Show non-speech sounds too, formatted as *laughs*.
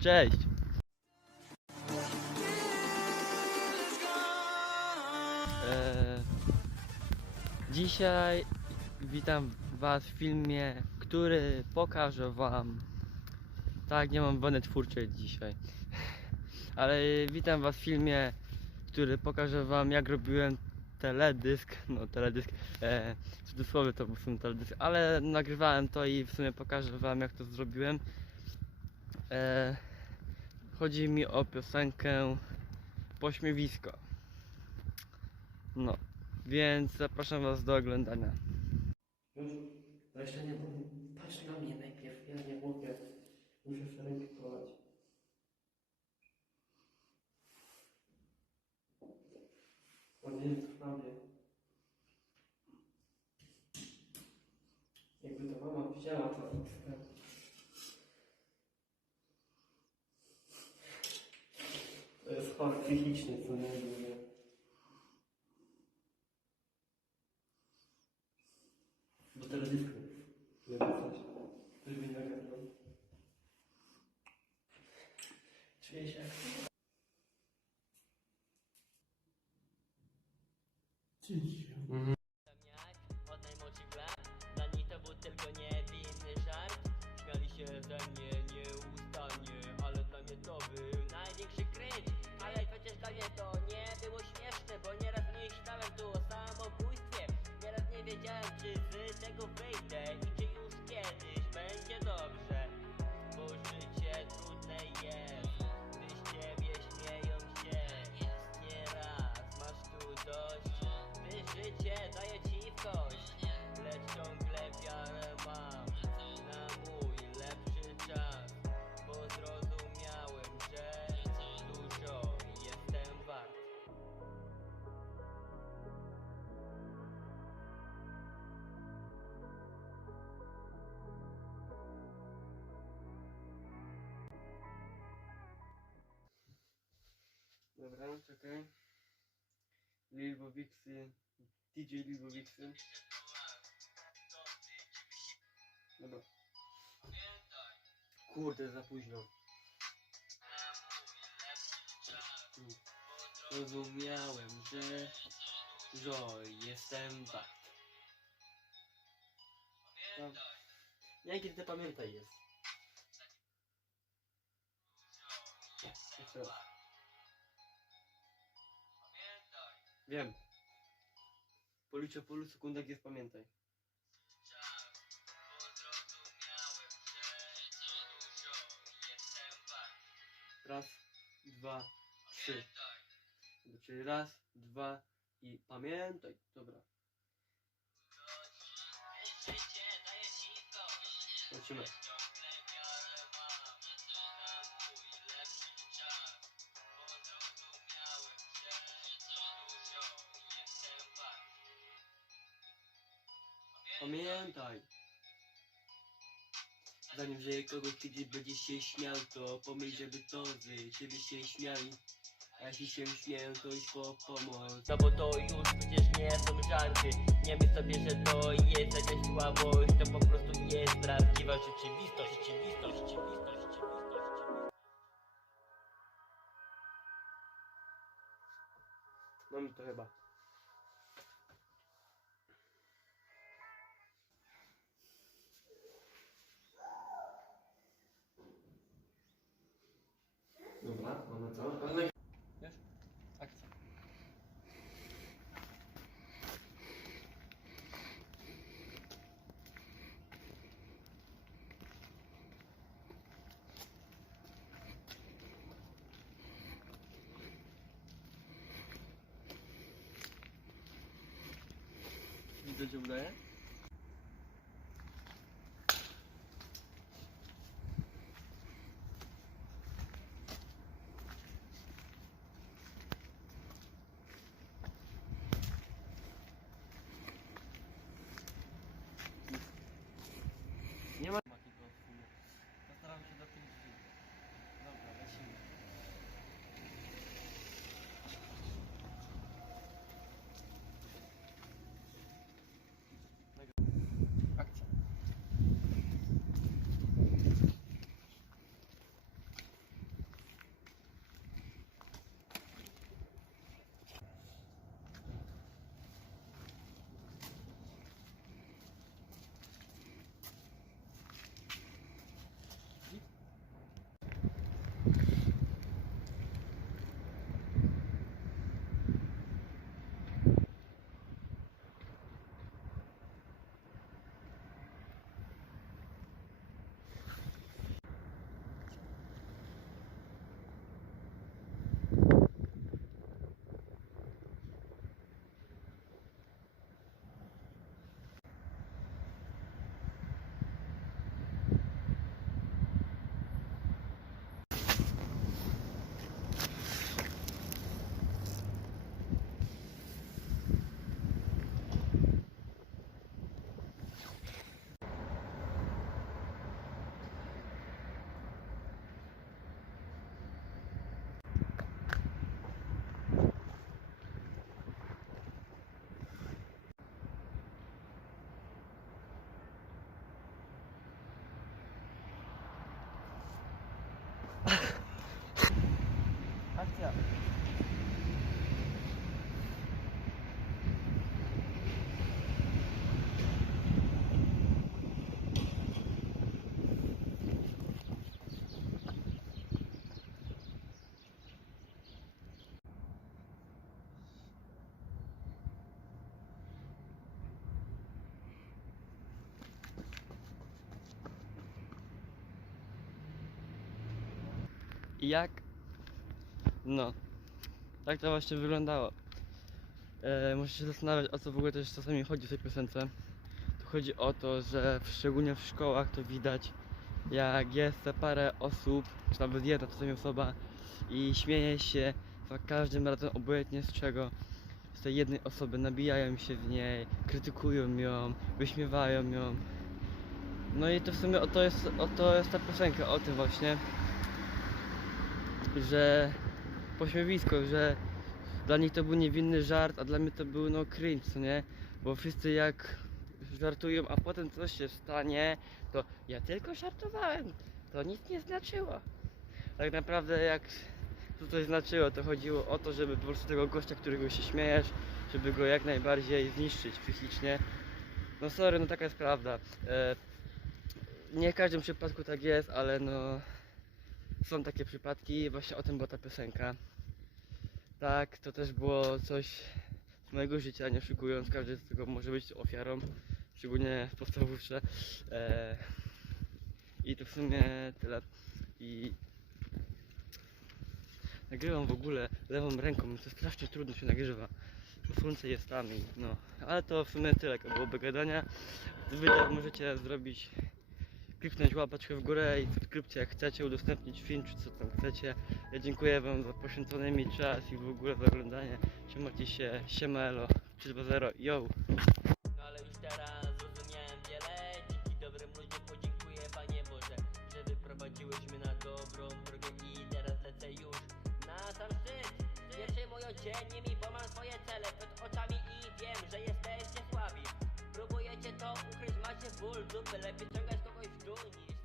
Cześć! Eee, dzisiaj witam Was w filmie, który pokaże Wam. Tak, nie mam wolny twórczej dzisiaj. *laughs* Ale witam Was w filmie, który pokaże Wam, jak robiłem teledysk. *laughs* No, teledysk. E, w cudzysłowie to był w sumie teledysk, ale nagrywałem to i w sumie pokażę Wam, jak to zrobiłem. E, chodzi mi o piosenkę Pośmiewisko. No, więc zapraszam Was do oglądania. Już? Jeszcze nie patrz na mnie najpierw, ja nie mogę. Muszę zweryfikować. O nie prawie. Jakby to mama widziała to X. To jest chore psychiczny, co nie mówię. Do teledysku. Nie wracać. Ktoś będzie nagadał. Czuję się jak... Od najmłodszych lat Dla nich to był tylko niewinny żart Śmiali się. Ze mnie nieustannie Ale dla mnie to był największy cringe Ale przecież dla mnie to nie było śmieszne Bo nieraz myślałem tu o samobójstwie Nieraz nie wiedziałem czy z tego wyjdę I czy już kiedyś będzie dobrze Bo życie trudne jest Dobra, czekaj. Lilbowiksy, DJ Lilbowiksy. Dobra. Kurde, za późno. Rozumiałem, że że jestem wart. No. Kiedy to pamiętaj jest. Jeszcze raz. Wiem. Policzę po ilu sekundach jest pamiętaj. Raz, dwa, trzy. Czyli raz, dwa i pamiętaj. Dobra. Lecimy. Pamiętaj. Zanim że kogoś kiedyś będziesz się śmiał, to pomyśl, żeby to z ciebie się śmiali. A jeśli się śmieją, to idź po pomoc. No bo to już przecież nie są żarty Nie myśl sobie, że to jest jakaś słabość To po prostu jest prawdziwa rzeczywistość Rzeczywistość, rzeczywistość, rzeczywistość Mamy to chyba. जो जुमला है jak? No. Tak to właśnie wyglądało. E, muszę się zastanawiać, o co w ogóle też czasami chodzi w tej piosence. Tu chodzi o to, że w- szczególnie w szkołach to widać, jak jest parę osób, czy nawet jedna czasami osoba i śmieje się za każdym razem obojętnie z czego z tej jednej osoby, nabijają się w niej, krytykują ją, wyśmiewają ją. No i to w sumie oto jest, oto jest ta piosenka o tym właśnie, że pośmiewisko, że dla nich to był niewinny żart, a dla mnie to był no cringe, co nie? Bo wszyscy jak żartują, a potem coś się stanie, to ja tylko żartowałem, to nic nie znaczyło. Tak naprawdę jak to coś znaczyło, to chodziło o to, żeby po prostu tego gościa, którego się śmiejesz, żeby go jak najbardziej zniszczyć psychicznie. No sorry, no taka jest prawda. E, nie w każdym przypadku tak jest, ale no są takie przypadki właśnie o tym była ta piosenka. Tak, to też było coś z mojego życia, nie oszukując, każdy z tego może być ofiarą, szczególnie w podstawówce. E, I to w sumie tyle. I nagrywam w ogóle lewą ręką, to strasznie trudno się nagrywa. Bo słońce jest tam i no. Ale to w sumie tyle, to byłoby gadania. Wy możecie zrobić, kliknąć łapeczkę w górę i subskrypcję jak chcecie, udostępnić film czy co tam chcecie. Ja dziękuję wam za poświęcony mi czas i w ogóle za oglądanie. Trzymajcie się, siemelo, 320, yo! No ale już teraz zrozumiałem wiele Dzięki dobrym ludziom podziękuję Panie Boże Że wyprowadziłeś mnie na dobrą drogę I teraz lecę już na sam szczyt przejmuj cieniem bo swoje cele Przed oczami i wiem, że jesteście słabi Próbujecie to ukryć, macie ból dupy Lepiej kogoś w dół niż